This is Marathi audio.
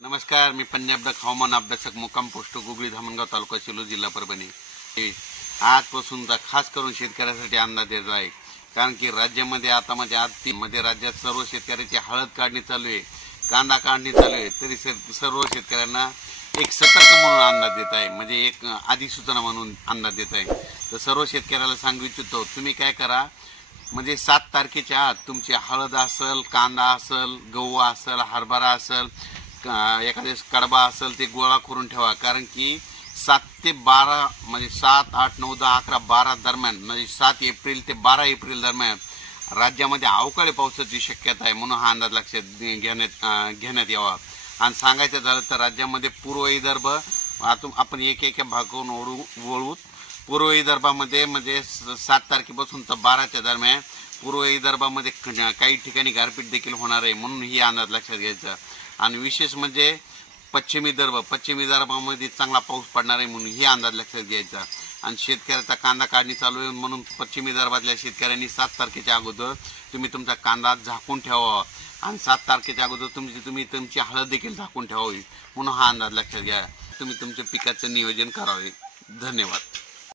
नमस्कार, मी पंजाब हवामान अभ्यासक मुक्काम पोस्ट गुगळी धामणगाव तालुका सेलू जिल्हा परभणी। आजपासून खास करून शेतकऱ्यासाठी अंदाज देत आहे, कारण की राज्यामध्ये आता मध्ये राज्यात सर्व शेतकऱ्याची हळद काढणी चालू आहे, कांदा काढणी चालू आहे, तरी सर्व शेतकऱ्यांना एक सतर्क म्हणून अंदाज देत आहे, म्हणजे एक अधिसूचना म्हणून अंदाज देत आहे। तर सर्व शेतकऱ्याला सांगू इच्छितो, तुम्ही काय करा, म्हणजे 7 तारखेच्या आत तुमची हळद असेल, कांदा असेल, गहू असेल, हरभरा असेल, एखादे कडबा असेल ते गोळा करून ठेवा, कारण की 7 ते 12 म्हणजे 7, 8, 9, 10, 11, 12 दरम्यान, म्हणजे 7 एप्रिल ते 12 एप्रिल दरम्यान राज्यामध्ये अवकाळी पावसाची शक्यता आहे, म्हणून हा अंदाज लक्षात घेण्यात यावा। आणि सांगायचं झालं तर राज्यामध्ये पूर्व विदर्भ आपण एक भागावरून वळू पूर्व विदर्भामध्ये म्हणजे 7 तारखेपासून तर 12च्या दरम्यान पूर्व विदर्भामध्ये काही ठिकाणी गारपीट देखील होणार आहे, म्हणून ही अंदाज लक्षात घ्यायचा। आणि विशेष म्हणजे पश्चिम विदर्भामध्ये चांगला पाऊस पडणार आहे, म्हणून ही अंदाज लक्षात घ्यायचा। आणि शेतकऱ्याचा कांदा काढणी चालू आहे, म्हणून पश्चिम विदर्भातल्या शेतकऱ्यांनी 7 तारखेच्या अगोदर तुम्ही तुमचा कांदा झाकून ठेवावा, आणि 7 तारखेच्या अगोदर तुम्ही तुमची हळद देखील झाकून ठेवावी, म्हणून हा अंदाज लक्षात घ्या। तुम्ही तुमच्या पिकाचं नियोजन करावे। धन्यवाद।